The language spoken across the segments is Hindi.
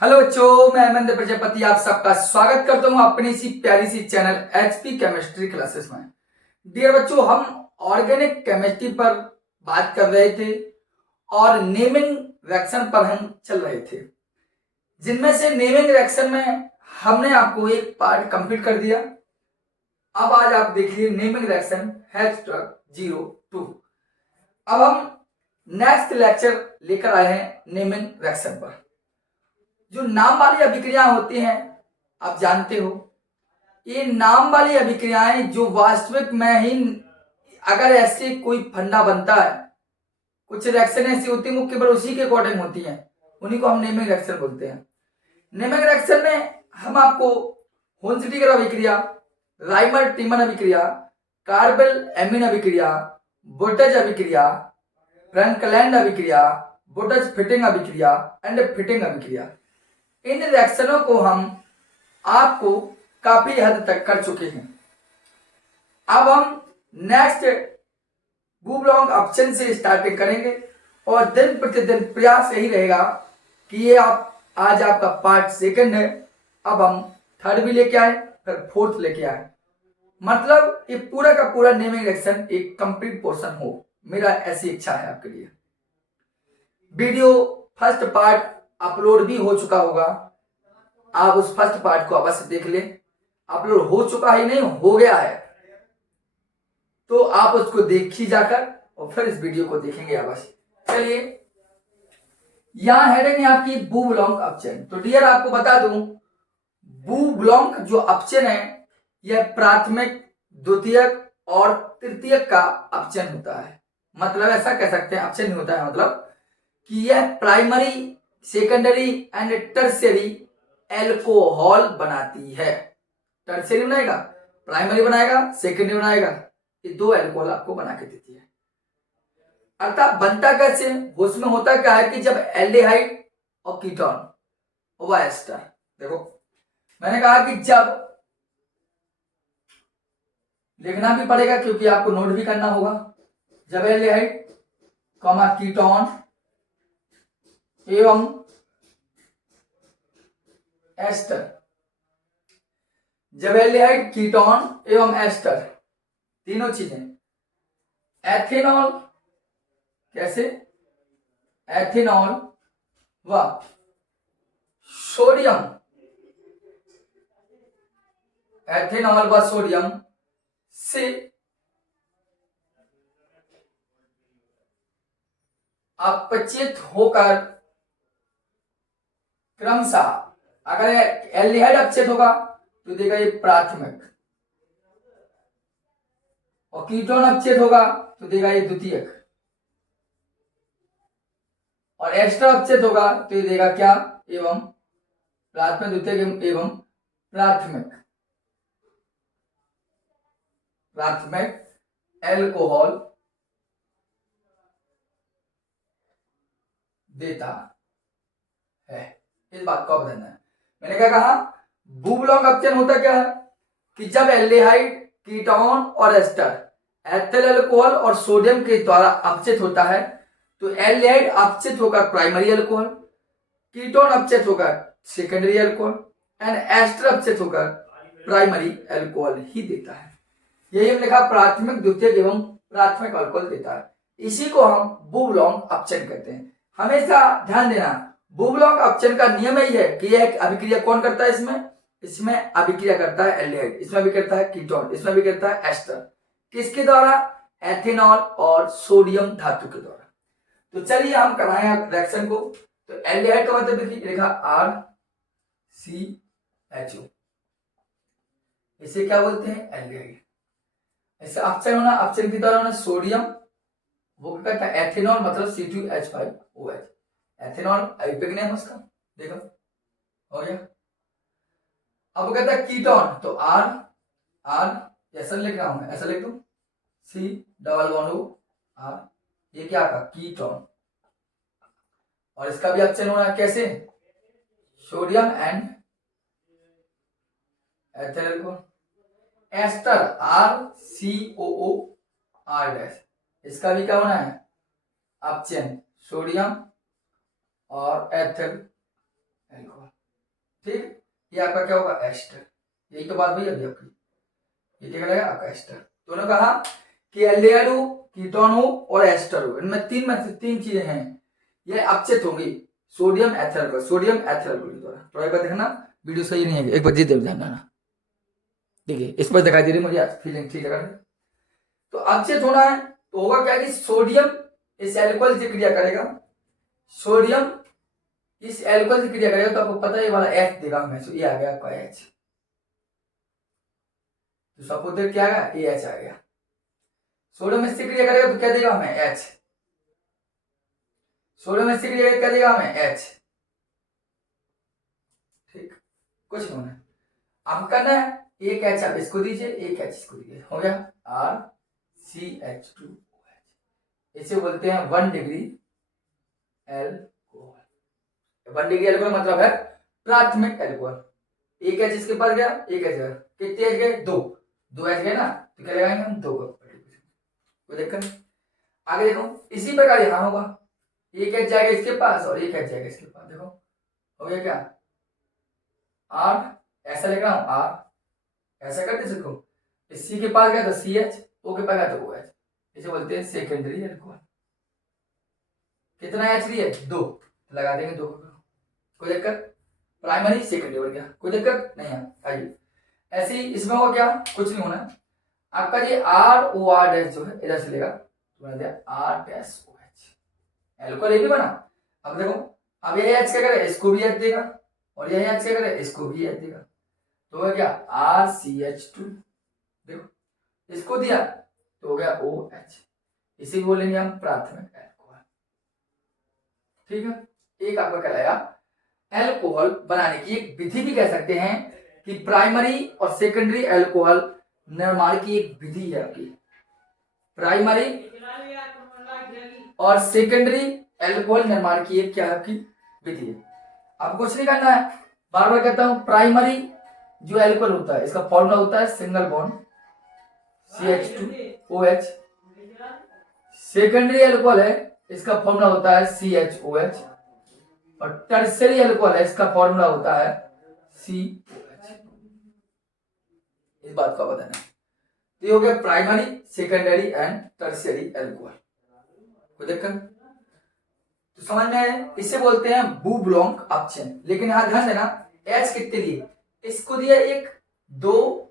हेलो बच्चों, मैं अमरिंदर प्रजापति आप सबका स्वागत करता हूं अपनी इसी प्यारी सी चैनल एचपी केमिस्ट्री क्लासेस में। डियर बच्चों, हम ऑर्गेनिक केमिस्ट्री पर बात कर रहे थे और नेमिंग रिएक्शन पर हम चल रहे थे, जिनमें से नेमिंग रिएक्शन में हमने आपको एक पार्ट कंप्लीट कर दिया। अब आज आप देखिए नेमिंग रिएक्शन H02। अब हम नेक्स्ट लेक्चर लेकर आए हैं नेमिंग रिएक्शन पर। जो नाम वाली अभिक्रियाएं होती हैं, आप जानते हो, ये नाम वाली अभिक्रियाएं जो वास्तविक में ही अगर ऐसे कोई फंडा बनता है, कुछ रिएक्शन ऐसी होती है वो केवल उसी के अकॉर्डिंग होती हैं, उन्हीं को हम नेमिंग रिएक्शन बोलते हैं। नेमिंग रिएक्शन में हम आपको होन्स-डिगर अभिक्रिया, राइमर टीमन अभिक्रिया, कार्बेल एमीन अभिक्रिया, बोटज अभिक्रिया, फ्रैंकलैंड अभिक्रिया, बोटज फिटिंग अभिक्रिया एंड फिटिंग अभिक्रिया, इन रिएक्शनों को हम आपको काफी हद तक कर चुके हैं। अब हम नेक्स्ट बुबलोंग ऑप्शन से स्टार्टिंग करेंगे और दिन प्रतिदिन प्रयास यही रहेगा कि ये आज आपका पार्ट सेकंड है। अब हम थर्ड भी लेके आए, फिर फोर्थ लेके आए, मतलब ये पूरा का पूरा नेमिंग रिएक्शन एक कंप्लीट पोर्शन हो, मेरा ऐसी इच्छा है आपके लिए। वीडियो फर्स्ट पार्ट अपलोड भी हो चुका होगा, आप उस फर्स्ट पार्ट को अवश्य देख लें। अपलोड हो चुका ही नहीं, हो गया है, तो आप उसको देखिए जाकर और फिर इस वीडियो को देखेंगे अवश्य। चलिए, यहां हेडिंग है आपकी बुबलोंग ऑप्शन। तो डियर आपको बता दूं, बुबलोंग जो ऑप्शन है यह प्राथमिक, द्वितीयक और तृतीयक का ऑप्शन होता है। मतलब ऐसा कह सकते हैं, ऑप्शन नहीं होता है, मतलब कि यह primary, secondary and tertiary alcohol बनाती है। टर्शियरी बनाएगा, प्राइमरी बनाएगा, सेकेंडरी बनाएगा, ये दो एल्कोहल आपको बना के देती है। अर्थात बनता कैसे, उसमें होता क्या है कि जब एल्डिहाइड और कीटोन व एस्टर, देखो मैंने कहा कि जब, लिखना भी पड़ेगा क्योंकि आपको नोट भी करना होगा, जब एल्डिहाइड कीटोन एवं एस्टर, जब एल्डिहाइड, कीटोन एवं एस्टर तीनों चीजें, एथेनॉल, कैसे, एथेनॉल व सोडियम, एथेनॉल व सोडियम से अपचित होकर क्रमशः, अगर एल्डिहाइड अपचित होगा तो देगा ये प्राथमिक, और कीटोन अपचित होगा तो देगा ये द्वितीयक, और एस्टर अपचित होगा तो ये देगा क्या, एवं प्राथमिक, द्वितीयक एवं प्राथमिक, प्राथमिक एल्कोहल देता है। इस बात को ध्यान है। मैंने क्या कहा, बुबलोंग ऑप्शन होता क्या है कि जब एल्डिहाइड, कीटोन और एस्टर एथिल अल्कोहल और सोडियम के द्वारा अपचित होता है, तो एल्डिहाइड अपचित होकर प्राइमरी अल्कोहल, कीटोन अपचित होकर सेकेंडरी अल्कोहल एंड एस्टर अपचित होकर प्राइमरी अल्कोहल ही देता है। यही हम लिखा, प्राथमिक, द्वितीयक एवं प्राथमिक अल्कोहल देता है। इसी को हम बुबलोंग ऑप्शन कहते हैं। हमेशा ध्यान देना, बुबलोंग ऑप्शन का नियम ही है कि यह अभिक्रिया कौन करता है, इसमें अभिक्रिया करता है एल्डिहाइड, इसमें भी करता है कीटोन, इसमें भी करता है एस्टर, किसके द्वारा, एथेनॉल और सोडियम धातु के द्वारा। तो चलिए हम कराएं रिएक्शन को। तो एल्डिहाइड का मतलब देखिए, लिखा RCHO, इसे क्या बोलते हैं, एल्डिहाइड। ऐसे ऑप्शन होना, ऑप्शन के द्वारा होना सोडियम, वो क्या कहता है एथेनॉल, मतलब C2H5OH, एथेनॉल आइपिक नेम उसका, देखो हो गया। अब वो कहता है कीटोन, तो ऐसा लिख रहा हूं मैं, ऐसा लिख दू, C=OR, ये क्या आपका कीटोन, और इसका भी ऑप्शन होना कैसे, sodium and ethyl alcohol. Ester RCOOR-, इसका भी क्या होना है ऑप्शन, सोडियम और एथिल अल्कोहल। ठीक, ये आपका क्या होगा एस्टर। यही तो बात हुई अभी आपकी, ये क्या लगेगा आपका एस्टर। दोनों कहा कि एल्डिहाइड हो, कीटोन हो और एस्टर हो, इनमें में से तीन चीजें हैं, ये अपचित होंगी sodium ethyl alcohol, sodium ethyl alcohol द्वारा। थोड़ा एक बार देखना, वीडियो सही नहीं है, एक बार जी देव ध्यान देना। देखिए इस पर दिखाई दे रही मुझे फीलिंग ठीक है। तो अपचित होना है तो होगा क्या कि सोडियम इस एल्कोहल से क्रिया करेगा, सोडियम इस एल्कोहल से क्रिया करेगा, तो आपको पता है ये वाला एच देगा हमें, तो ये आ गया आपका एच, तो सपोर्ट क्या आएगा ए एच आ गया। सोडियम इससे क्रिया करेगा तो क्या देगा हमें एच, सोडियम इससे क्रिया क्या देगा हमें एच। ठीक, कुछ नहीं होना, अब करना है एक एच आप इसको दीजिए, एक एच इसको दीजिए, हो गया RCH2। इसे बोलते हैं 1 डिग्री एल्कोहल। 1 डिग्री एल्कोहल मतलब है प्राथमिक एल्कोहल। एक एच इसके पास गया, एक एच गया, कितने एच गए दो, दो एच गए ना, तो क्या लगाएंगे हम दो, कोई दिक्कत। आगे देखो इसी प्रकार यहां होगा, एक एच जाएगा इसके पास और एक एच जाएगा इसके पास, देखो हो गया क्या आर, ऐसा लिख रहा हूं आर, ऐसा करते इसको, सी के पास गया तो सी एच, ओ के पास गया तो ओ एच, इसे बोलते हैं सेकेंडरी एल्कोहल। कितना एच लिया दो, लगा देंगे दो, कोई दिक्कत। प्राइमरी सेकेंडरी हो गया, कोई दिक्कत नहीं है। आइए ऐसे ही इसमें होगा क्या, कुछ नहीं होना, आपका ये आर ओ आर डैश जो है इधर से लेगा तो बना दिया R dash O H, alcohol ये भी बना। अब देखो अब यही एच क्या करे इसको भी एच देगा, और यही एच क्या करे इसको भी एच देगा, तो हो गया क्या RCH2। देखो इसको दिया तो हो गया OH, इसी बोलेंगे हम प्राथमिक एल्कोहल। ठीक है, एक आपका कहलाया एल्कोहल बनाने की एक विधि भी कह सकते हैं कि प्राइमरी और सेकेंडरी एल्कोहल निर्माण की एक विधि है आपकी, प्राइमरी और सेकेंडरी एल्कोहल निर्माण की एक क्या है आपकी विधि है। अब कुछ नहीं करना है, बार बार कहता हूं प्राइमरी जो एल्कोहल होता है इसका फॉर्मूला होता है single bond CH2OH, secondary alcohol है इसका फॉर्मूला होता है CHOH, और टर्सरी एल्कोहल है इसका फॉर्मूला होता है COH। इस बात का बताना है, तो ये हो गया primary secondary and tertiary alcohol, कोई दिक्कत। तो समझ में आए, इसे बोलते हैं बुबलोंग अपचयन। लेकिन यहां ध्यान देना एच कितने लिए, इसको दिया एक, दो,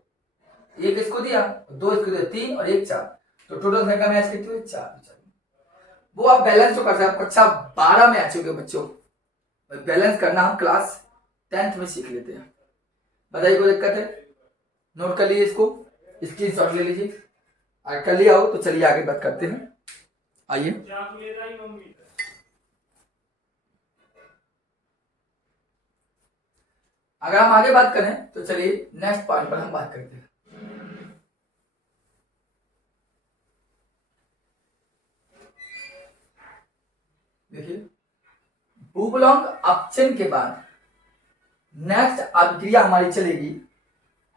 एक इसको दिया, दो इसको दिया, तीन और एक चार, तो टोटल संख्या में एच कितनी हुई चार। वो आप बैलेंस तो कर सकते हैं, कक्षा 12 में आ चुके बच्चों, बैलेंस करना हम क्लास 10th में सीख लेते हैं। बताइए कोई दिक्कत है, नोट कर लीजिए इसको, स्क्रीनशॉट ले लीजिए, अगर कर लिया हो तो चलिए आगे बात करते हैं। आइए अगर हम आगे बात करें तो चलिए नेक्स्ट पॉइंट पर हम बात करते हैं। देखिए बुबलोंग अपचयन के बाद नेक्स्ट अभिक्रिया हमारी चलेगी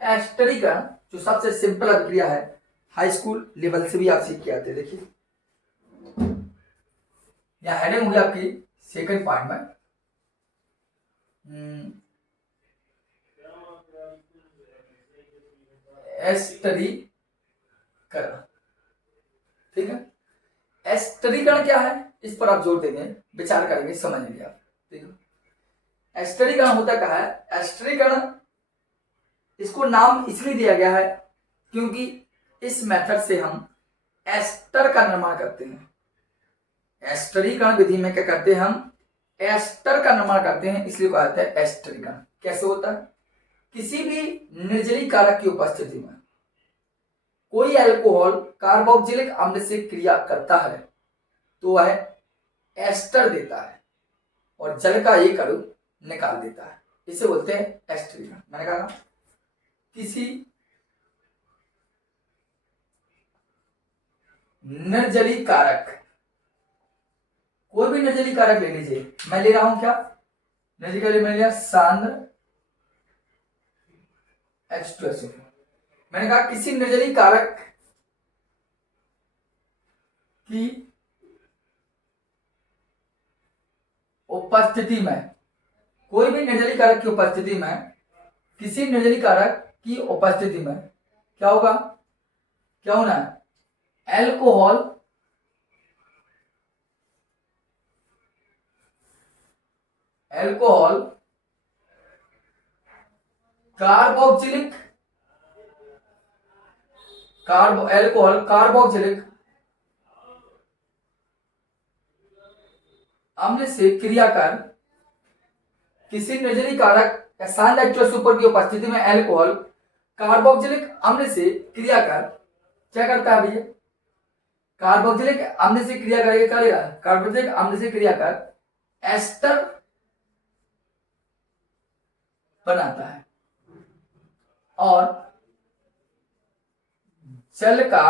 एस्टरीकरण, जो सबसे सिंपल अभिक्रिया है, हाई स्कूल लेवल से भी आप सीख के आते हैं। देखिए यह हेडिंग होगी आपकी सेकंड पार्ट में एस्टरीकरण। ठीक है, एस्टरीकरण क्या है इस पर आप जोर देंगे, विचार करेंगे, समझेंगे आप। ठीक है, एस्टरीकरण होता क्या है, एस्टरीकरण इसको नाम इसलिए दिया गया है क्योंकि इस मेथड से हम एस्टर का निर्माण करते हैं। एस्टरीकरण विधि में क्या करते हैं हम एस्टर का निर्माण करते हैं, इसलिए कहा जाता है एस्टरीकरण। कैसे होता है, किसी भी निर्जलीय कारक की उपस्थिति में कोई अल्कोहल कार्बोक्सिलिक अम्ल से क्रिया करता है तो वह एस्टर देता है और जल का एक अणु निकाल देता है, इसे बोलते हैं एस्टरीकरण। मैंने कहा किसी निर्जलीय कारक, कोई भी निर्जलीय कारक ले लीजिए, मैं ले रहा हूं क्या निर्जलीय कारक, मैंने लिया सांद्र H2SO। मैंने कहा किसी निर्जलीय कारक की उपस्थिति में कोई भी निर्जलीय कारक की उपस्थिति में, किसी निर्जलीय कारक की उपस्थिति में क्या होगा, क्या होना है, एल्कोहल कार्बोक्सिलिक अम्ल से क्रिया कर, किसी निर्जलीय कारक या शांत H2O सुपर की उपस्थिति में एल्कोहल कार्बोक्सिलिक अम्ल से क्रिया कर क्या करता है भैया, कार्बोक्सिलिक अम्ल से क्रिया करेगा, कार्बोक्सिलिक अम्ल से क्रिया कर एस्टर बनाता है और जल का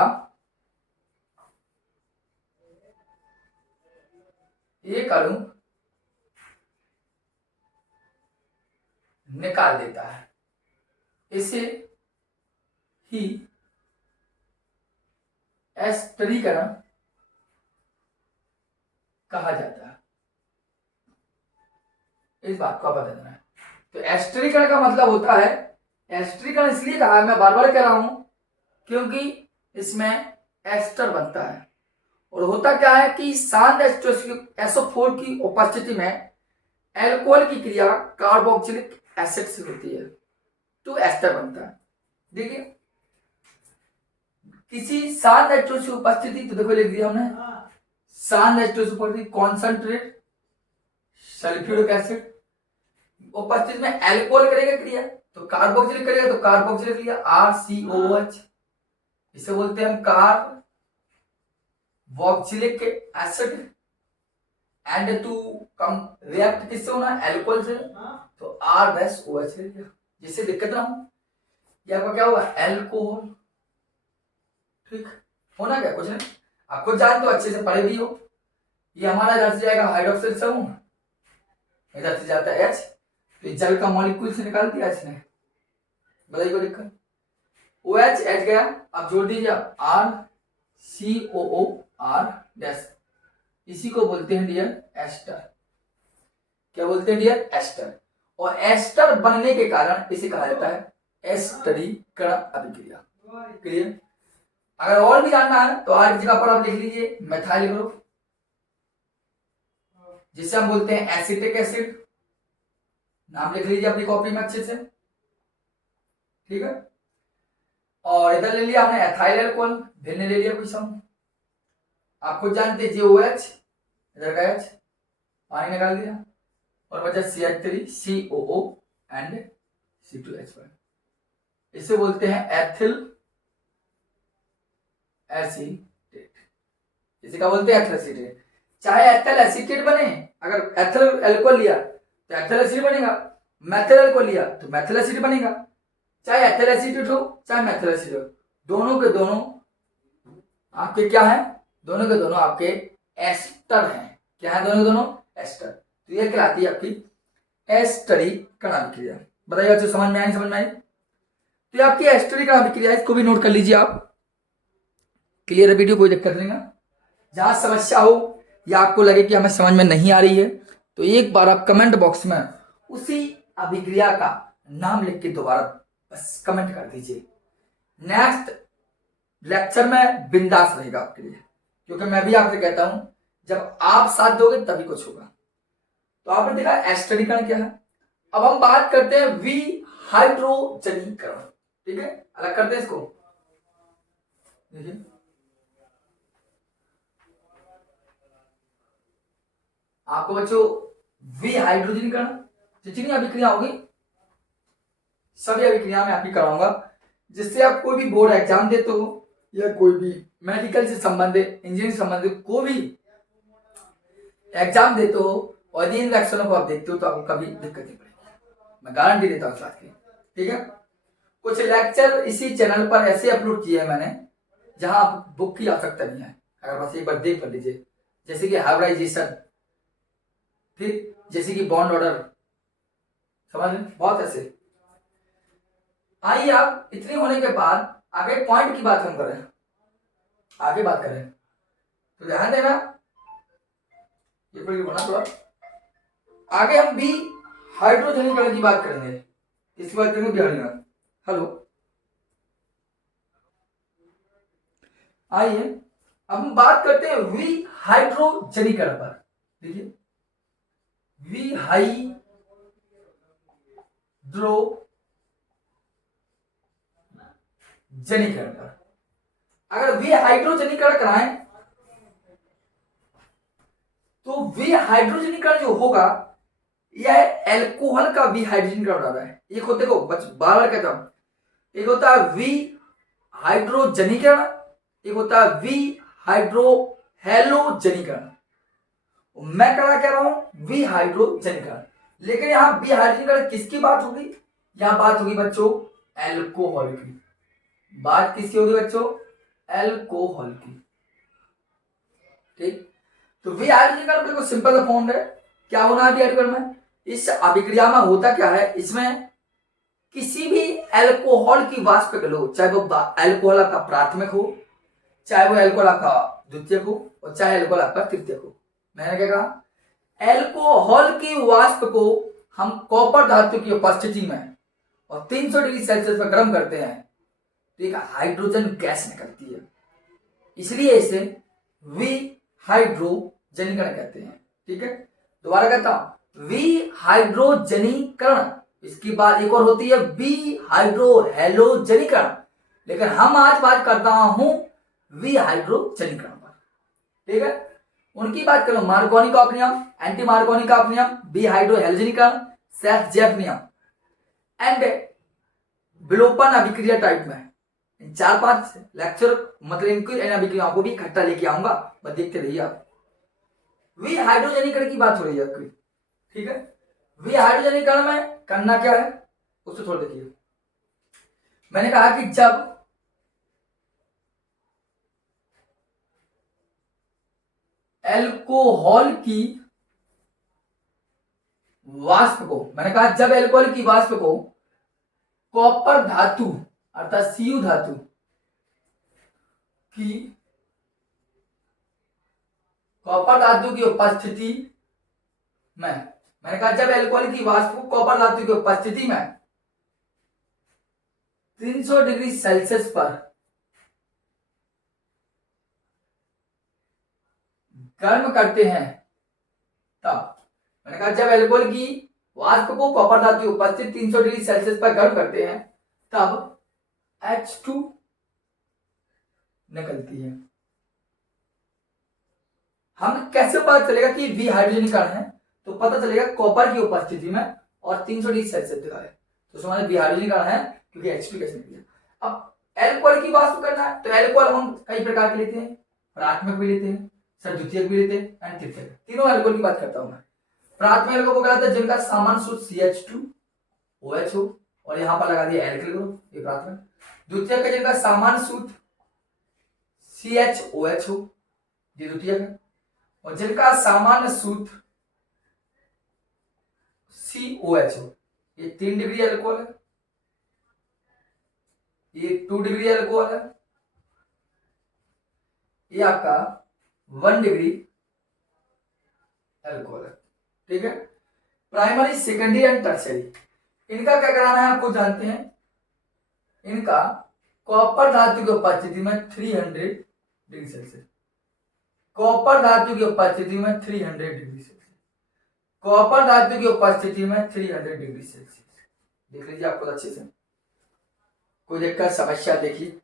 एक अणु निकाल देता है। इसे ही एस्टरीकरण कहा जाता है। इस बात को आप बता देना है। तो एस्टरीकरण का मतलब होता है, एस्टरीकरण इसलिए कहा है, मैं बार बार कह रहा हूं, क्योंकि इसमें एस्टर बनता है और होता क्या है कि शांत SO4 की उपस्थिति में एल्कोहल की क्रिया कार्बोक्सिलिक एसिड से होती है तो एस्टर बनता है। देखिए किसी शांत H2O की उपस्थिति, तो देखो लिख दिया हमने, शांत H2O की उपस्थिति कॉन्सेंट्रेट सल्फ्यूरिक एसिड, उपस्थिति में एल्कोहल करेगा क्रिया तो कार्बोक्सिलिक करेगा, तो कार्बोक्सिलिक लिया RCOH, इसे बोलते हैं हम carboxylic acid. And to come react किससे होना, एल्कोहल से, तो R-OH ले लिया, जिससे दिक्कत ना हो। ये आपका क्या हुआ, एल्कोहल। ठीक होना क्या, कुछ नहीं, आप खुद जानते हो, अच्छे से पढ़े भी हो। ये हमारा इधर से जाएगा हाइड्रोक्सिल समूह, इधर से जाता है H, तो जल का मॉलिक्यूल से निकाल दिया इसने, बताइए कोई दिक्कत। OH H गया, अब जोड़ दीजिए आप RCOOR-, इसी को बोलते हैं डियर एस्टर। क्या बोलते हैं डियर, एस्टर। और एस्टर बनने के कारण इसे कहा जाता है एस्टरीकरण अभिक्रिया। क्लियर। अगर और भी जानना है तो आज की जगह पर आप लिख लीजिए मेथाइल ग्रुप, जिसे हम बोलते हैं एसिटिक एसिड, नाम लिख लीजिए अपनी कॉपी में अच्छे से। ठीक है। और इधर ले लिया हमने एथाइल अल्कोहल, भिन्न ले लिया कोई सम, आप खुद जानते हैं JOH, इधर का H, पानी निकाल दिया और बचा CH3COO एंड C2H5। इसे बोलते हैं एथिल एसीटेट, इसे क्या बोलते हैं, एथिल एसीटेट। चाहे एथिल एसीटेट बने, अगर एथिल अल्कोहल लिया तो एथिल एसिड बनेगा, मेथिल अल्कोहल लिया तो मेथिल एसिड बनेगा। चाहे एथिल एसीटेट हो चाहे मेथिल एसिड हो, दोनों के दोनों आपके क्या है, दोनों के दोनों आपके एस्टर हैं। क्या है, दोनों के दोनों एस्टर। तो ये कहलाती है आपकी एस्टरीकरण अभिक्रिया। बताइए अच्छे समझ में आई, समझ में आई। तो ये आपकी एस्टरीकरण अभिक्रिया, इसको भी नोट कर लीजिए आप। क्लियर है वीडियो, कोई दिक्कत नहीं ना। जहां समस्या हो या आपको लगे कि हमें समझ में नहीं आ रही है तो एक बार आप कमेंट बॉक्स में उसी अभिक्रिया का नाम लिख के दोबारा बस कमेंट कर दीजिए। नेक्स्ट लेक्चर में बिंदास रहेगा आपके लिए, क्योंकि मैं भी आपसे कहता हूं जब आप साथ दोगे तभी कुछ होगा। तो आपने देखा एस्टरीकरण क्या है। अब हम बात करते हैं विहाइड्रोजनीकरण। ठीक है, अलग करते हैं इसको। देखिए आपको बच्चों विहाइड्रोजनीकरण जितनी अभिक्रिया होगी सभी अभिक्रिया में आपकी कराऊंगा, जिससे आप कोई भी बोर्ड एग्जाम देते हो या कोई भी मेडिकल से संबंधित, इंजीनियरिंग से संबंधित कोई भी एग्जाम देते हो और इन रिएक्शनों को आप देखते हो तो आपको कभी दिक्कत नहीं पड़ेगी, मैं गारंटी देता हूँ इस बात की। ठीक है। कुछ लेक्चर इसी चैनल पर ऐसे अपलोड किए हैं मैंने जहां आप बुक की आवश्यकता नहीं है, अगर बस एक बार देख कर लीजिए। जैसे कि हाइब्रिडाइजेशन, फिर जैसे कि बॉन्ड ऑर्डर, समझ में, बहुत ऐसे। आइए आप इतनी होने के बाद आगे पॉइंट की बात हम करें, आगे बात करें तो ध्यान देना, ये बना थोड़ा आगे हम भी हाइड्रोजनीकरण की बात करेंगे, इसकी बात करेंगे बिहार। हेलो, आइए अब हम बात करते हैं विहाइड्रोजनीकरण पर। देखिए, विहाइड्रोजनीकरण पर अगर विहाइड्रोजनीकरण कराएं तो विहाइड्रोजनीकरण जो होगा यह एल्कोहल का विहाइड्रोजनीकरण हो रहा है। एक होते को बार बार कहता हूं, एक होता है विहाइड्रोजनीकरण, एक होता है विहाइड्रोहेलोजनीकरण। मैं कह रहा हूं विहाइड्रोजनीकरण, लेकिन यहां विहाइड्रोजनीकरण किसकी बात होगी? यहां बात होगी बच्चों एल्कोहल की। बात किसकी होगी बच्चों? एल्कोहल की। ठीक, तो विहाइड्रोजनीकरण बिल्कुल सिंपल सा फॉर्म है। क्या होना है विहाइड्रोजनीकरण में? इस अभिक्रिया में होता क्या है, इसमें किसी भी एल्कोहल की वाष्प लो, चाहे वो एल्कोहल आपका प्राथमिक हो, चाहे वो एल्कोहल आपका द्वितीयक हो, और चाहे एल्कोहल आपका तृतीयक हो। मैंने क्या कहा? एल्कोहल की वाष्प को हम कॉपर धातु की उपस्थिति में और 300 डिग्री सेल्सियस पर गर्म करते हैं तो एक हाइड्रोजन गैस निकलती है, इसलिए इसे विहाइड्रोजनीकरण कहते हैं। ठीक है, दोबारा कहता हूं विहाइड्रोजनीकरण, इसकी बात एक और होती है विहाइड्रोहेलोजनीकरण, लेकिन हम आज बात करता हूं विहाइड्रोजनीकरण पर। ठीक है, उनकी बात करो, मार्कोनी का नियम, एंटी मार्कोनी का नियम, विहाइड्रोहेलोजनीकरण, सेल्फ-जेफ नियम एंड विलोपन अभिक्रिया टाइप में 4-5 लेक्चर, मतलब इनकी अभिक्रियाओं को भी इकट्ठा लेके आऊंगा, बस देखते रहिए आप। विहाइड्रोजनीकरण की बात हो रही है आपकी। ठीक है, विहाइड्रोजनीकरण में करना क्या है उसको थोड़ा देखिए। मैंने कहा कि जब एल्कोहल की वाष्प को, मैंने कहा जब एल्कोहल की वाष्प को कॉपर धातु अर्थात सीयू धातु की उपस्थिति में, मैंने कहा जब एल्कोहल की वाष्प को कॉपर धातु की उपस्थिति में 300 डिग्री सेल्सियस पर गर्म करते हैं, तब मैंने कहा जब एल्कोहल की वाष्प को कॉपर धातु की उपस्थिति 300 डिग्री सेल्सियस पर गर्म करते हैं तब H2 निकलती है। हम कैसे पता चलेगा कि विहाइड्रोजनीकरण है? तो पता चलेगा कॉपर की उपस्थिति में और 300 डिग्री सेल्सियस दिखा है तो समझ विहाइड्रोजनीकरण है, क्योंकि H2 कैसे निकली। अब एल्कोहल की वाष्प करना है तो एल्कोहल हम कई प्रकार के लेते हैं, प्राथमिक भी लेते हैं, सर द्वितीयक भी लेते हैं एंड तृतीयक। तीनों एल्कोहल की बात करता हूं मैं। प्राथमिक एल्कोहल को कहते हैं जिनका सामान्य सूत्र CH2OH हो और यहां पर लगा दिया एल्किल ग्रुप, ये प्राथमिक। द्वितीयक का जिनका सामान्य सूत्र CHOH हो, ये द्वितीयक है, और जिनका सामान्य सूत्र COH हो, ये 3 डिग्री एल्कोहल है, ये 2 डिग्री एल्कोहल है, ये आपका 1 डिग्री एल्कोहल है। ठीक है, प्राइमरी, सेकेंडरी एंड टर्शियरी, इनका क्या कराना है आपको जानते हैं। इनका कॉपर धातु की उपस्थिति में 300 डिग्री सेल्सियस, कॉपर धातु की उपस्थिति में 300 डिग्री सेल्सियस, कॉपर धातु की उपस्थिति में 300 डिग्री सेल्सियस। देख लीजिए आपको अच्छे से, कोई दिक्कत समस्या देखिए।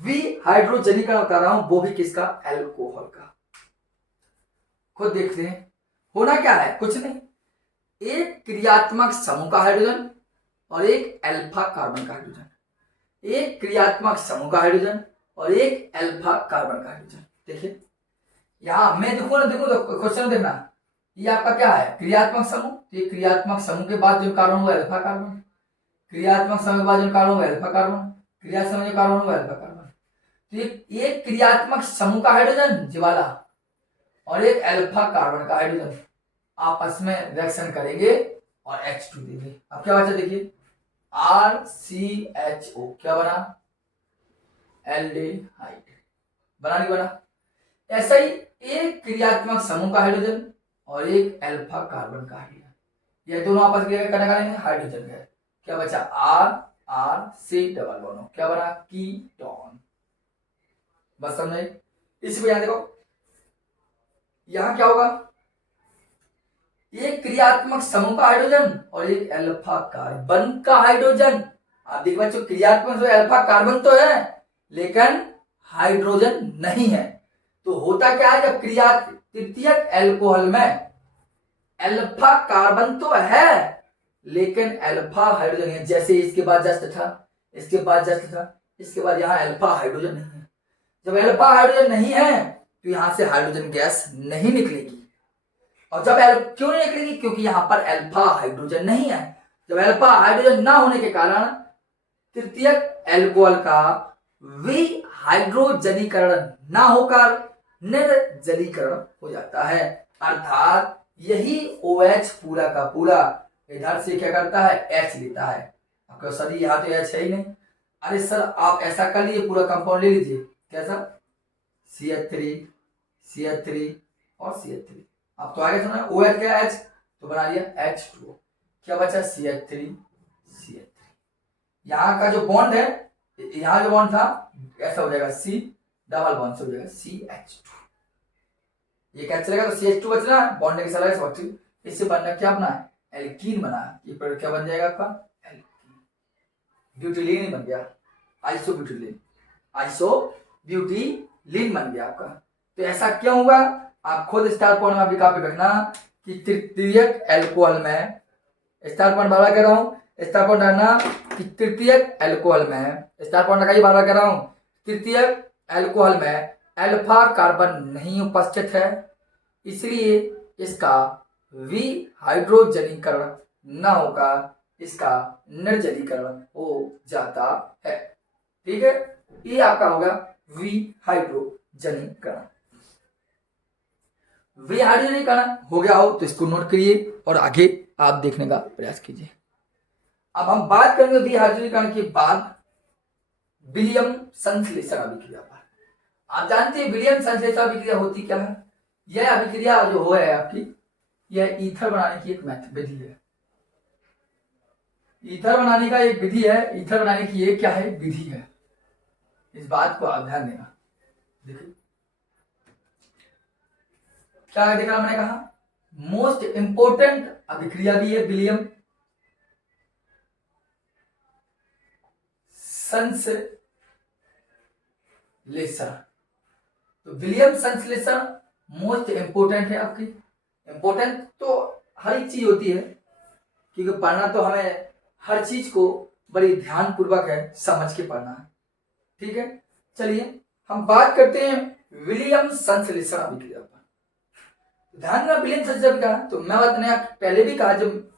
विहाइड्रोजनीकरण बता रहा हूं, वो भी किसका? एल्कोहल का। खुद देखते हैं होना क्या है, कुछ नहीं, एक क्रियात्मक समूह का हाइड्रोजन और एक अल्फा कार्बन का हाइड्रोजन, एक क्रियात्मक समूह का हाइड्रोजन और एक अल्फा कार्बन का हाइड्रोजन। देखिए यहां मैं देखो ना, देखो तो क्वेश्चन देखना, ये आपका क्या है? क्रियात्मक समूह, तो ये क्रियात्मक समूह के बाद जो कार्बन हुआ अल्फा कार्बन, क्रियात्मक समूह के बाद जो कार्बन हुआ अल्फा कार्बन, क्रिया समूह जो कार्बन हुआ अल्फा कार्बन। तो ये एक क्रियात्मक समूह का हाइड्रोजन जीवाला और एक अल्फा कार्बन का हाइड्रोजन आपस में रिएक्शन करेंगे और H2 देंगे। अब क्या बचा देखिए, RCHO क्या बना? एल्डिहाइड बना, नहीं बना? ऐसा ही एक क्रियात्मक समूह का हाइड्रोजन और एक अल्फा कार्बन का हाइड्रोजन, ये दोनों आपस में क्या करेंगे, हाइड्रोजन गैस। क्या बचा, R R C double bond, क्या बना, कीटोन। बस समझे। इसी को यहां देखो, यहां क्या होगा, एक क्रियात्मक समूह का हाइड्रोजन और एक अल्फा कार्बन का हाइड्रोजन। आप देखो बच्चों, क्रियात्मक जो अल्फा कार्बन तो है लेकिन हाइड्रोजन नहीं है। तो होता क्या है, जब क्रिया तृतीयक एल्कोहल में अल्फा कार्बन तो है लेकिन अल्फा हाइड्रोजन है, जैसे इसके बाद जस्ट था, इसके बाद जस्ट था, इसके बाद यहाँ अल्फा हाइड्रोजन नहीं है। जब अल्फा हाइड्रोजन नहीं है तो यहां से हाइड्रोजन गैस नहीं निकलेगी। और जब क्यों नहीं निकलेगी, क्योंकि यहां पर अल्फा हाइड्रोजन नहीं है। जब अल्फा हाइड्रोजन ना होने के कारण तृतीयक एल्कोहल का विहाइड्रोजनीकरण ना होकर निर्जलीकरण हो जाता है। अर्थात यही OH पूरा का पूरा इधर से क्या करता है, H लेता है। आपका सर यहाँ तो H है ही नहीं। अरे सर आप ऐसा कर लीजिए, पूरा कंपाउंड ले लीजिए। कैसा, CH3 CH3 और CH3। आप तो आगे सुना OH क्या, H तो बना लिया H2O। क्या बचा, CH3 CH3। यहाँ का जो बॉन्ड है, यहाँ जो बॉन्ड था ऐसा हो जाएगा, C डबल बॉन्ड से हो जाएगा CH2। ये क्या चलेगा, तो CH2 बचना, बॉन्ड के साथ ऑक्सीजन, इससे बनना क्या बना है, एल्कीन बना। ये पर क्या बन जाएगा आपका, एल्कीन। ब्यूटिलीन ही बन गया, आइसोब्यूटिलीन, आइसोब्यूटिलीन बन गया आपका। तो ऐसा क्यों हुआ, आप खुद स्टार पॉइंट में कॉपी रखना कि तृतीयक एल्कोहल में, स्टार पॉइंट बार कह रहा हूं, स्टार पॉइंट डालना कि तृतीयक एल्कोहल में, स्टार पॉइंट लगाइए, बार कह रहा हूं, तृतीयक एल्कोहल में अल्फा कार्बन नहीं उपस्थित है, इसलिए इसका विहाइड्रोजनीकरण न होकर इसका निर्जलीकरण हो जाता है। ठीक है, ये आपका होगा विहाइड्रोजनीकरण। विहाइड्रोजनीकरण हो गया हो तो इसको नोट करिए और आगे आप देखने का प्रयास कीजिए। अब हम बात करेंगे विहाइड्रोजनीकरण के बाद विलियम संश्लेषण अभिक्रिया पर। आप जानते हैं विलियम संश्लेषण अभिक्रिया होती क्या है। यह अभिक्रिया जो हो है आपकी, यह ईथर बनाने की एक मेथड विधि है। ईथर बनाने का एक विधि है, ईथर बनाने की एक क्या है, विधि है। इस बात को आप ध्यान देना। देखिए क्या देखा मैंने कहा, मोस्ट इंपोर्टेंट अभिक्रिया भी है विलियम संश्लेषण। तो विलियम संश्लेषण मोस्ट इंपोर्टेंट है आपकी। इंपोर्टेंट तो हर एक चीज होती है, क्योंकि पढ़ना तो हमें हर चीज को बड़ी ध्यान पूर्वक है समझ के पढ़ना है। ठीक है, चलिए हम बात करते हैं विलियम संश्लेषण अभिक्रिया पर। ध्यान में विलियम संश्लेषण का, तो मैं मैंने पहले भी कहा जब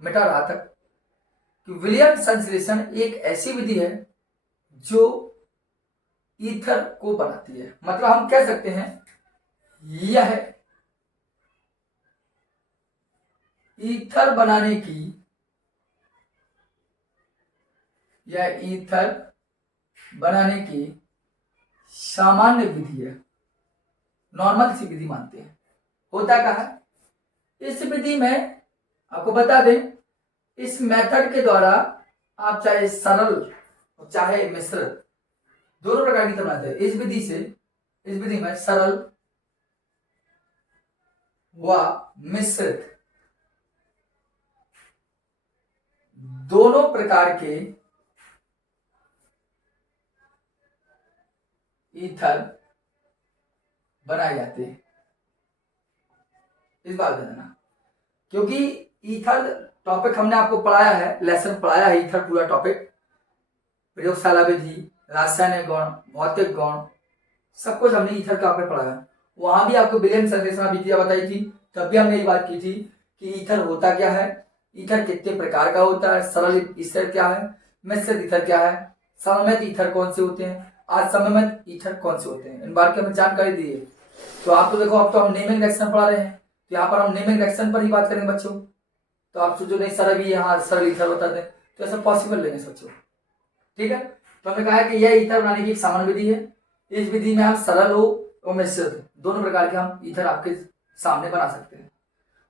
मिटा रहा था कि विलियम संश्लेषण एक ऐसी विधि है जो ईथर को बनाती है। मतलब हम कह सकते हैं यह ईथर बनाने की, यह ईथर बनाने की सामान्य विधि है, नॉर्मल सी विधि मानते हैं। होता क्या है, इस विधि में आपको बता दें, इस मेथड के द्वारा आप चाहे सरल चाहे मिश्रित दोनों प्रकार की ईथर बनाते हैं। इस विधि से, इस विधि में सरल व मिश्रित दोनों प्रकार के ईथर बनाए जाते हैं। इस बात देना, क्योंकि ईथर टॉपिक हमने आपको पढ़ाया है, लेसन पढ़ाया है ईथर पूरा टॉपिक, प्रयोगशाला विधि, रासायनिक गुण, भौतिक गुण, सब कुछ हमने ईथर का आपने पढ़ाया। वहां भी आपको विलियम संश्लेषण अभिक्रिया बताई थी, तब भी हमने ये बात की थी कि ईथर होता क्या है, ईथर कितने प्रकार का होता है, सरल ईथर क्या है, मिश्रित ईथर क्या है, सममित ईथर कौन से होते हैं, असममित ईथर कौन से होते हैं, इन बार की हमें जानकारी दी है। तो आप तो देखो, अब तो हम नेमिंग रिएक्शन पढ़ा रहे हैं, तो यहाँ पर हम नेमिंग रिएक्शन पर ही बात करेंगे बच्चों। तो आप सोचो नहीं सर अभी यहाँ सरल ईथर बता दें, तो ऐसा पॉसिबल नहीं है बच्चों। ठीक है, तो हमने कहा कि यह ईथर बनाने की एक सामान्य विधि है। इस विधि में हम सरल हो और मिश्रित दोनों प्रकार के हम ईथर आपके सामने बना सकते हैं।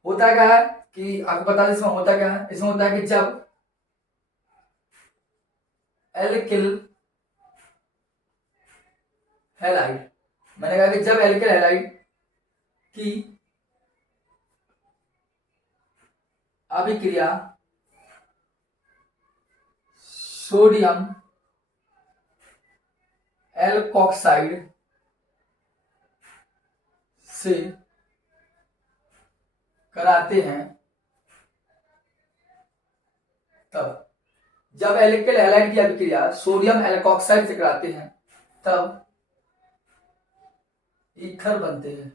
होता क्या है कि आपको बता दें इसमें होता क्या है। इसमें होता है कि जब एल्किल हैलाइड, मैंने कहा कि जब एल्किल हैलाइड की अभिक्रिया सोडियम एल्कोक्साइड से कराते हैं, तब जब एल्किल हैलाइड की अभिक्रिया सोडियम एल्कोक्साइड से कराते हैं तब ईथर बनते हैं।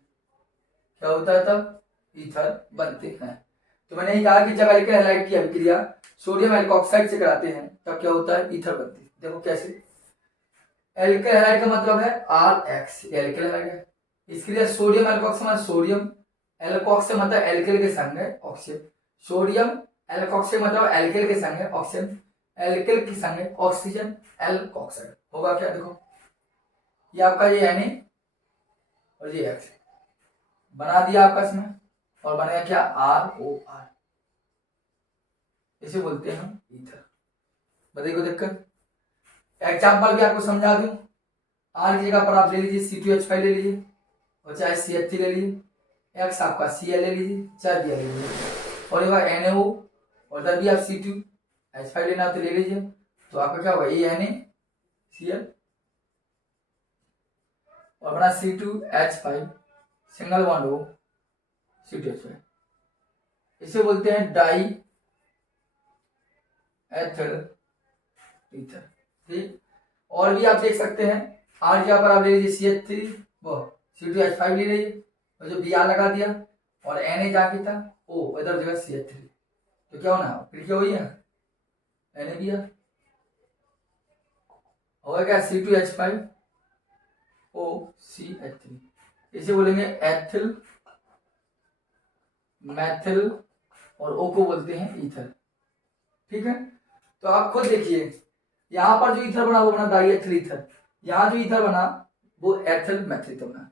क्या होता है? तब ईथर बनते हैं। तो मैंने ये कहा कि जब एल्किल हैलाइड की अभिक्रिया सोडियम एल्कोक्साइड से कराते हैं तब क्या होता है? ईथर बनती है। देखो कैसे, एल्किल हैलाइड का मतलब है RX, एल्किल हैलाइड है। इसके लिए सोडियम एल्कोक्साइड, सोडियम एल्कोक्साइड मतलब एल्किल के संग है ऑक्सीजन, सोडियम एल्कोक्साइड मतलब एल्किल के संग है ऑक्सीजन, एल्किल के संग है ऑक्सीजन एल्कोक्साइड होगा क्या? देखो ये आपका ये Na और ये X बना दिया आपस में और बनेगा क्या? ROR, इसे बोलते हैं हम ईथर। बताइए कोई दिक्कत? एग्जाम्पल भी आपको समझा दूं। R की जगह पर आप ले लीजिए C2H5 ले लीजिए और चाहे CH3 ले लीजिए, X आपका Cl ले लीजिए चाहे Br ले लीजिए, और ये NaO और इधर भी आप C2H5 लेना तो ले लीजिए, तो आपका क्या होगा? ये NaCl और अपना C2H5 सिंगल बॉन्ड हो C2H5, इसे बोलते हैं डाई एथिल ईथर। ठीक, और भी आप देख सकते हैं। R की जगह पर आप ले लीजिए CH3 वो C2H5 ले लीजिए और जो Br लगा दिया और Na जाके था O इधर जगह CH3, तो क्या होना? फिर क्या हुई है? NaBr होगा क्या? C2H5 OCH3, इसे बोलेंगे एथिल मैथिल और O को बोलते हैं ईथर। ठीक है, तो आप खुद देखिए यहां पर जो ईथर बना वो बना डाई एथिल ईथर, यहां जो ईथर बना वो एथिल मैथिल बना।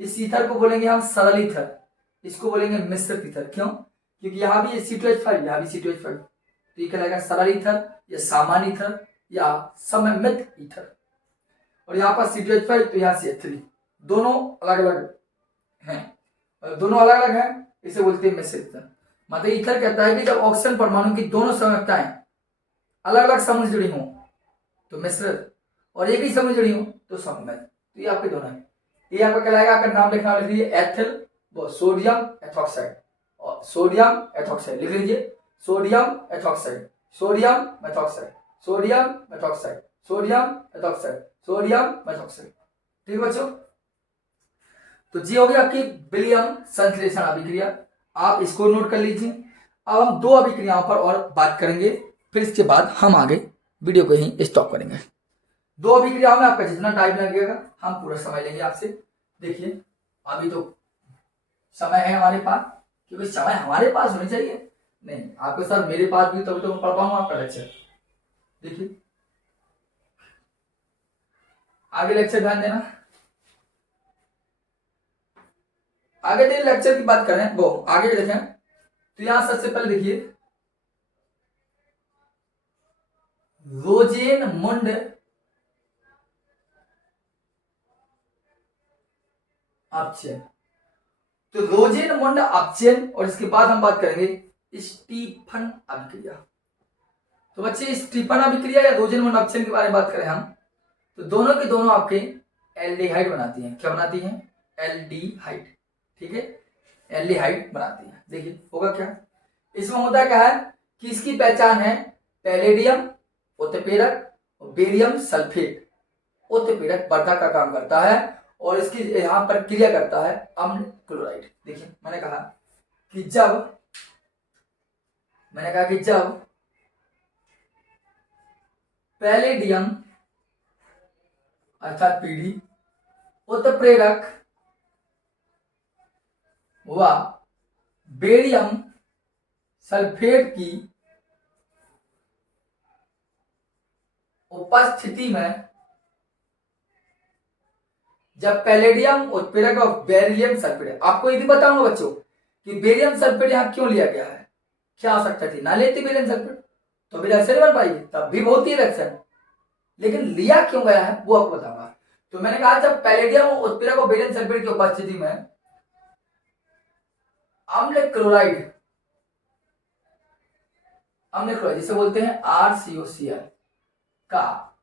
इस ईथर को बोलेंगे हम सरल ईथर, इसको बोलेंगे मिश्रित ईथर। क्यों? क्योंकि यहां भी C2H5 यहां भी C2H5, तो ये कहलाएगा सरल ईथर या सामान्य ईथर या सममित ईथर। और यहाँ पर C2H5 तो यहाँ CH3, दोनों अलग अलग हैं, दोनों अलग अलग हैं, इसे बोलते हैं मिश्रित ईथर। मतलब ईथर कहता है कि जब ऑक्सीजन परमाणु की दोनों संयुक्ताएं अलग अलग समूह जुड़ी हों तो मिश्रित, और एक ही समूह जुड़ी हो तो सममित। तो ये आपके दोनों है। ये आपका कहलाएगा, अगर नाम लिखना लिख लीजिए एथिल वो सोडियम एथॉक्साइड, और सोडियम एथॉक्साइड लिख लीजिए, sodium ethoxide, sodium methoxide, sodium methoxide, sodium ethoxide, sodium methoxide. ठीक बच्चों, तो जी होगी आपकी विलियम संश्लेषण अभिक्रिया, आप इसको नोट कर लीजिए। अब हम दो अभिक्रियाओं पर और बात करेंगे, फिर इसके बाद हम आगे वीडियो को ही स्टॉप करेंगे। दो अभिक्रियाओं में आपका जितना टाइम लगेगा हम पूरा समय लेंगे आपसे। देखिए अभी तो समय है हमारे पास, क्योंकि समय हमारे पास होनी चाहिए, नहीं आपके साथ मेरे पास भी, तभी तो मैं पढ़ पाऊंगा आपका लेक्चर। देखिए आगे लेक्चर ध्यान देना। आगे देखिए लेक्चर की बात करें वो आगे देखें तो यहां सबसे पहले देखिए रोजेनमुंड अपचयन, तो रोजेनमुंड अपचयन, और इसके बाद हम बात करेंगे स्टीफन अभिक्रिया। तो बच्चे स्टीफन अभिक्रिया या रोजेनमुंड अपचयन के बारे में बात करें हम, तो दोनों के दोनों आपके एल्डिहाइड बनाती हैं। क्या बनाती हैं? एल्डिहाइड। ठीक है, एल्डिहाइड बनाती हैं। देखिए होगा क्या, इसमें होता क्या है कि इसकी पहचान है पैलेडियम उत्प्रेरक और बेरियम सल्फेट उत्प्रेरक वर्धक का काम करता है, और इसकी यहां पर क्रिया करता है अम्ल क्लोराइड। देखिए मैंने कहा कि जब पैलेडियम अर्थात पीडी उत्प्रेरक व बेरियम सल्फेट की उपस्थिति में, जब पैलेडियम उत्प्रेरक और बेरियम सल्फेट, आपको ये भी बताऊंगा बच्चों कि बेरियम सल्फेट यहाँ क्यों लिया गया है, क्या आवश्यकता थी, ना लेते बेरियम सल्फेट तो भी रिएक्शन बन पाएगी, तब भी बहुत ही रिएक्शन, लेकिन लिया क्यों गया है वो आपको बताऊंगा। तो मैंने कहा जब पैलेडियम उत्प्रेरक और बेरियम सल्फेट की उपस्थिति में अम्ल क्लोराइड जिसे बोलते हैं RCOCl का,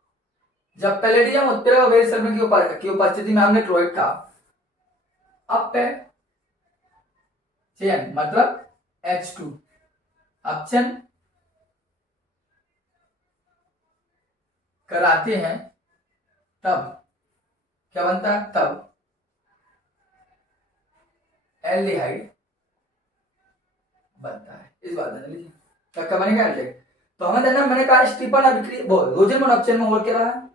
जब पैलेडियम उत्प्रेरक और बेरियम सल्फेट की उपस्थिति में अम्ल क्लोराइड का अपचयन मतलब H2 अपचयन कराते हैं, तब क्या बनता है, तब एल्डिहाइड बनता है। इस बात जान लीजिए तब क्या बनेगा, एल्डिहाइड। तो हमें जानना, मैंने कहा स्टीफन अभिक्रिया रोजेनमोन अपचयन में हो क्या रहा है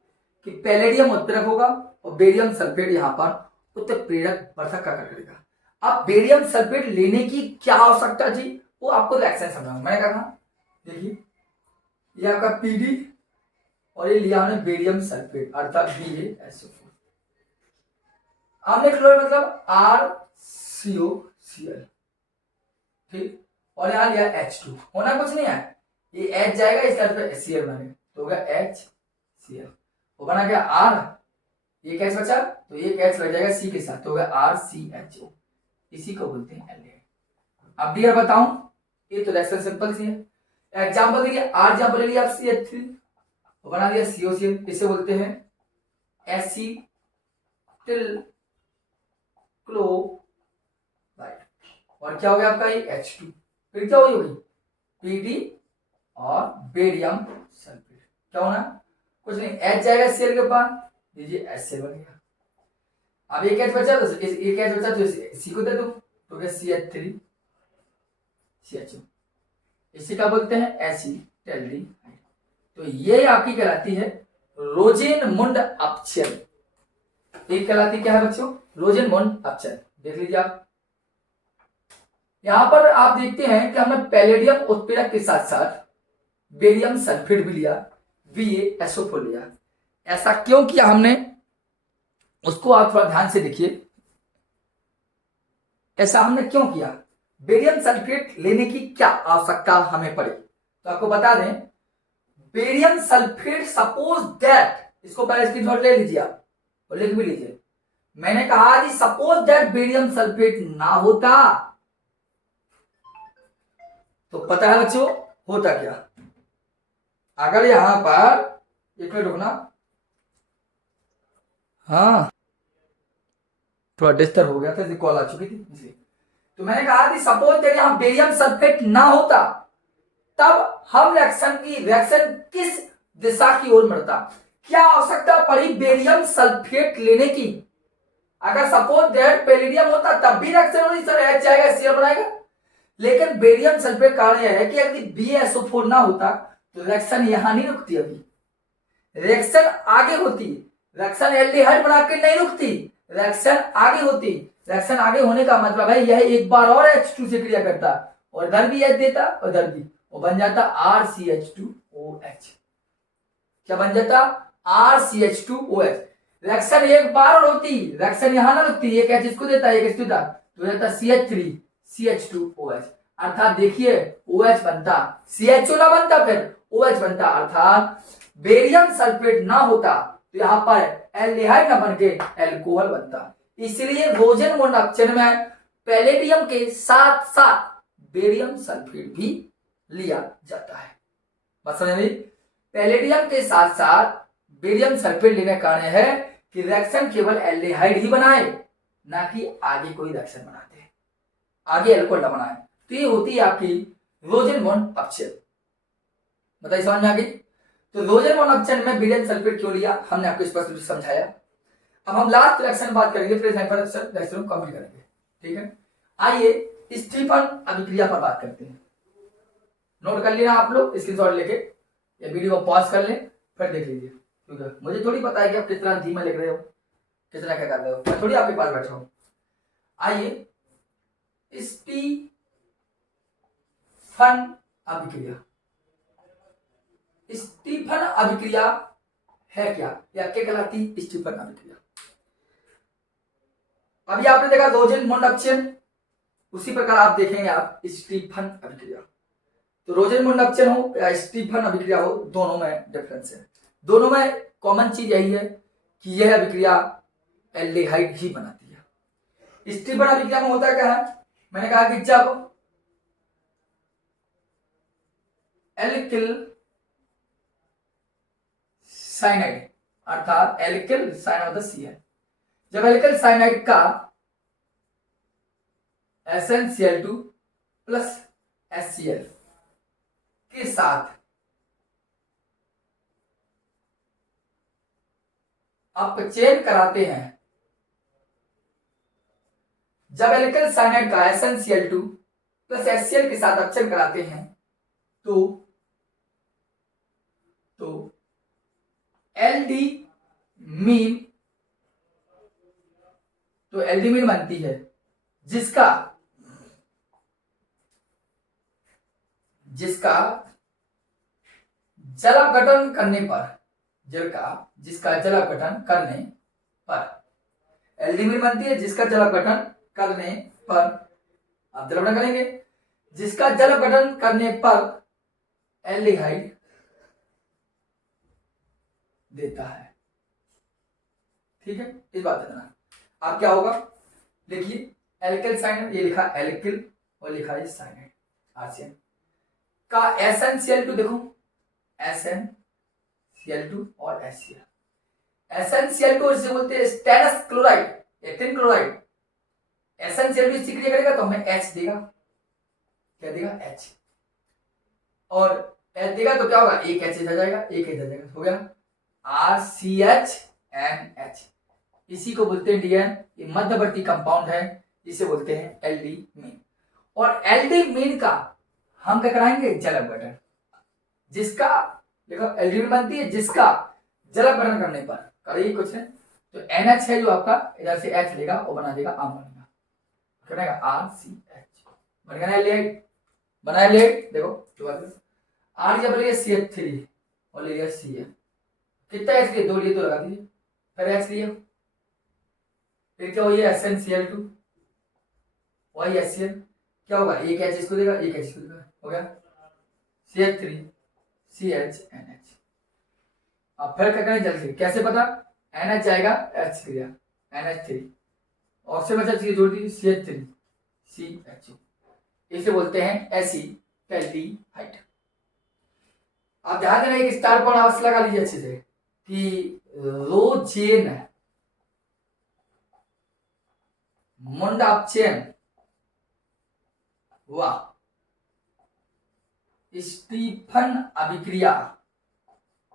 कि पैलेडियम उत्प्रेरक होगा और बेरियम सल्फेट यहाँ पर उत्प्रेरक वर्धक का कार्य करेगा। अब बेरियम सल्फेट लेने की क्या आवश्यकता थी वो आपको रिएक्शन समझाऊंगा। मैंने कहा देखिए ये आपका PD और ये लिया हमने बेरियम सल्फेट अर्थात BaSO4, आमने क्लोराइड मतलब RCOCl, ठीक, और यहां लिया H2, होना कुछ नहीं है, ये H जाएगा इसका अर्थ Cl बनेगा, तो होगा HCl, वो बना गया R, एक H बचा तो एक H लग जाएगा C के साथ, तो होगा RCHO, इसी को बोलते हैं एल्डिहाइड। अब डियर बताऊं, ये तो रिएक्शन सिंपल सी है। एग्जांपल देखिए, R एग्जांपल ले लिया आप CH3, तो बना दिया COCl, इसे बोलते हैं एसिटिल क्लोराइड, और क्या हो गया आपका ये H2, फिर क्या होगी PD और बेरियम सल्फेट, क्या होना कुछ नहीं, H जाएगा Cl के पास, लीजिए HCl बनेगा। अब एक H बचा तो एक H बचा तो C को दे दो, तो क्या CH3 CHO, इसी का बोलते हैं एसिटाल्डिहाइड। तो ये आपकी कहलाती है रोजेनमुंड अपचयन, एक कहलाती क्या है बच्चों, रोजेनमुंड अपचयन। देख लीजिए आप यहां पर आप देखते हैं कि हमने पैलेडियम उत्प्रेरक के साथ साथ बेरियम सल्फेट भी लिया, BaSO4 लिया। ऐसा क्यों किया हमने, उसको आप थोड़ा ध्यान से देखिए, ऐसा हमने क्यों किया, बेरियम सल्फेट लेने की क्या आवश्यकता हमें पड़ी। तो आपको बता दें, बेरियम सल्फेट सपोज दैट, इसको पहले स्क्रीनशॉट ले लीजिए आप और लिख भी लीजिए, मैंने कहा कि सपोज दैट बेरियम सल्फेट ना होता तो पता है बच्चों होता क्या, अगर यहां पर एक मिनट रुकना, हाँ थोड़ा डिस्टर्ब हो गया था, कॉल आ चुकी थी इसलिए। तो मैंने कहा कि सपोज दैट यहां बेरियम सल्फेट ना होता तब हम रिएक्शन किस दिशा की ओर बढ़ता, क्या आवश्यकता पड़ी बेरियम सल्फेट लेने की। अगर सपोज दैट पैलेडियम होता तब भी रिएक्शन होनी, सर H जाएगा Cl बनाएगा, लेकिन बेरियम सल्फेट कारण यह है कि अगर BaSO4 ना होता तो रिएक्शन यहां नहीं रुकती, अभी रिएक्शन आगे होती, रिएक्शन एल्डिहाइड बना के नहीं रुकती, रिएक्शन आगे होती। रिएक्शन आगे होने का मतलब है यह एक बार और H2 से क्रिया करता और इधर भी H देता और इधर भी, वो बन जाता RCH2OH, क्या बन जाता RCH2OH। रिएक्शन एक बार और होती, रिएक्शन यहां ना रुकती, एक H इसको देता एक इसको देता, तो जाता CH3CH2OH, अर्थात देखिए OH बनता, CHO ना बनता फिर OH बनता, अर्थात बेरियम सल्फेट ना होता तो यहां पर एल्डिहाइड ना बन के एल्कोहल बनता। इसलिए रोजेनमुंड अपचयन में पैलेडियम के साथ साथ बेरियम सल्फेट भी लिया जाता है। बस समझ में, पैलेडियम के साथ साथ बेरियम सल्फेट लेने का कारण है कि रिएक्शन केवल एल्डिहाइड ही बनाए, ना कि आगे कोई रिएक्शन बनाते हैं, आगे एल्कोहल ना बनाए। तो ये होती है आपकी रोजेनमुंड अपचयन। बताइए समझ में आ गई। तो रोजेनमुंड अपचयन में बेरियम सल्फेट क्यों लिया हमने आपको स्पष्ट रूप से समझाया। अब हम लास्ट रिएक्शन बात करेंगे, फिर रिएक्शन कंप्लीट करेंगे, ठीक है। आइए स्टीफन अभिक्रिया पर बात करते हैं। नोट कर लेना आप लोग, स्क्रीनशॉट लेके ये वीडियो को पॉज कर लें, फिर देख लीजिए, क्योंकि मुझे थोड़ी पता है कि आप कितना धीमा लिख रहे हो, कितना क्या कर रहे हो, मैं थोड़ी आपके पास बैठा हूं। आइए स्टीफन अभिक्रिया, स्टीफन अभिक्रिया है क्या या क्या कहलाती स्टीफन अभिक्रिया। अभी आपने देखा रोजेनमुंड अपचयन, उसी प्रकार आप देखेंगे आप स्टीफन अभिक्रिया। तो रोजेनमुंड अपचयन हो या स्टीफन अभिक्रिया हो, दोनों में डिफरेंस है। दोनों में कॉमन चीज यही है कि यह अभिक्रिया एल्डिहाइड ही बनाती है। स्टीफन अभिक्रिया में होता क्या है, मैंने कहा कि जब एल्किल साइनाइड अर्थात एल्किल साइनाइड है, जब एल्किल साइनाइड का SnCl2 प्लस HCl के साथ अपचयन कराते हैं, जब एल्किल साइनाइड का SnCl2 प्लस HCl के साथ अपचयन कराते हैं तो एल्डी मीन बनती है, जिसका जलापघटन करने पर एल्डिमीन बनती है, जिसका जलापघटन करने पर आप जलापघटन करेंगे, जिसका जलापघटन करने पर एल्डिहाइड देता है। ठीक है, इस बात है। आप क्या होगा, देखिए एल्किल साइनाइड, ये लिखा एल्किल और लिखा है साइनाइड आरसीएन का SnCl2, देखो SnCl2 और HCl। SnCl2 इसे बोलते हैं stannous chloride, actin chloride. SnCl2 इसी क्रिया करेगा तो हमें H देगा, क्या देगा H, और H देगा तो क्या होगा, एक H आ जाएगा, एक H आ जाएगा, हो गया RCHNH। इसी को बोलते हैं DN, ये मध्यवर्ती कंपाउंड है, इसे बोलते हैं एल्डिमीन। और एल्डिमीन का हम क्या कराएंगे, जलापघटन, जिसका देखो एल्डिमीन बनती है जिसका जलापघटन करने पर, करिए कुछ है तो NH है जो आपका इधर से H लेगा और बना देगा आम बनेगा, बनेगा RCH, बन गया एल्डिहाइड, बना एल्डिहाइड। देखो R जब लिया CH3 और लिया Cl, कितना H लिए, 2 लिए तो लगा दीजिए, फिर H लिया, फिर क्या हुई SnCl2 वही HCl, क्या होगा, एक H इसको देगा, एक H इसको देगा, हो गया CH3 CHNH। अब फिर क्या करें जल्दी, कैसे पता, NH जाएगा H क्रिया NH3 और से बचा चीज जोड़ दी CH3 CHO, इसे बोलते हैं एसिटाल्डिहाइड। आप ध्यान देना, एक स्टार पॉइंट अवश्य लगा लीजिए अच्छे से कि रोजेनमुंड अपचयन व स्टीफन अभिक्रिया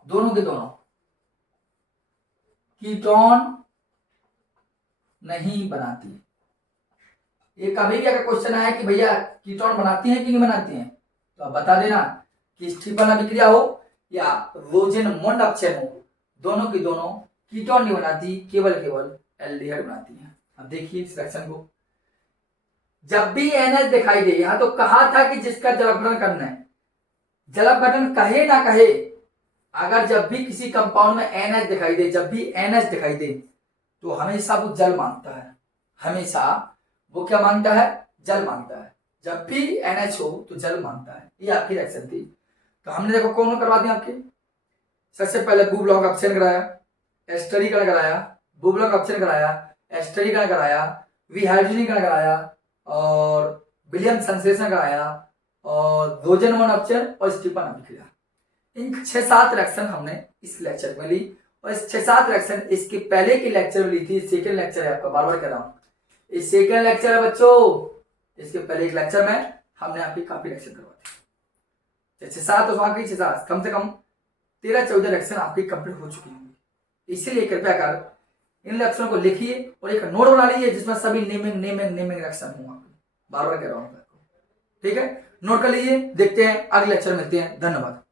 दोनों के दोनों कीटोन नहीं बनाती। एक अभिक्रिया का क्वेश्चन आया कि भैया कीटोन बनाती है कि नहीं बनाती है, तो आप बता देना कि स्टीफन अभिक्रिया हो या रोजेनमुंड अपचयन हो, दोनों की दोनों कीटोन नहीं बनाती, केवल एल्डिहाइड बनाती है। अब देखिए इस रिएक्शन को, जब भी NH दिखाई दे, यहां तो कहा था कि जिसका जलापघटन करना है, जलापघटन कहे ना कहे, अगर जब भी किसी कंपाउंड में NH दिखाई दे, जब भी NH दिखाई दे तो हमेशा वो जल मांगता है, हमेशा वो क्या मांगता है, जल मांगता है। जब भी NH हो तो जल मांगता है, ये आपकी रिएक्शन थी। तो हमने देखो कौन करवा दिया आपके, सबसे पहले बू ब्लॉक अपचयन कराया, एस्टरीकरण कराया, बू ब्लॉक अपचयन कराया, एस्टरीकरण कराया, विहाइड्रोजनीकरण कराया और विलियम संश्लेषण कराया और रोजेनमुंड अपचयन और स्टीफन अभिक्रिया। इन 6-7 रिएक्शन हमने इस लेक्चर में ली, और इस 6-7 रिएक्शन इसके पहले के लेक्चर में ली थी। सेकेंड लेक्चर है आपका, बार बार कह रहा हूँ, इस सेकेंड लेक्चर है बच्चों, इसके पहले एक लेक्चर में हमने आपकी काफी रिएक्शन करवाई। 6-7 तो बाकी 6-7 कम से कम 13-14 रिएक्शन आपकी कंप्लीट हो चुकी होंगी। इसीलिए कृपया कर इन रिएक्शन को लिखिए और एक नोट बना लीजिए जिसमें सभी नेमिंग रिएक्शन होंगे, बार बार कह रहा हूँ, ठीक है, नोट कर लीजिए। देखते हैं अगले लेक्चर मिलते हैं, धन्यवाद।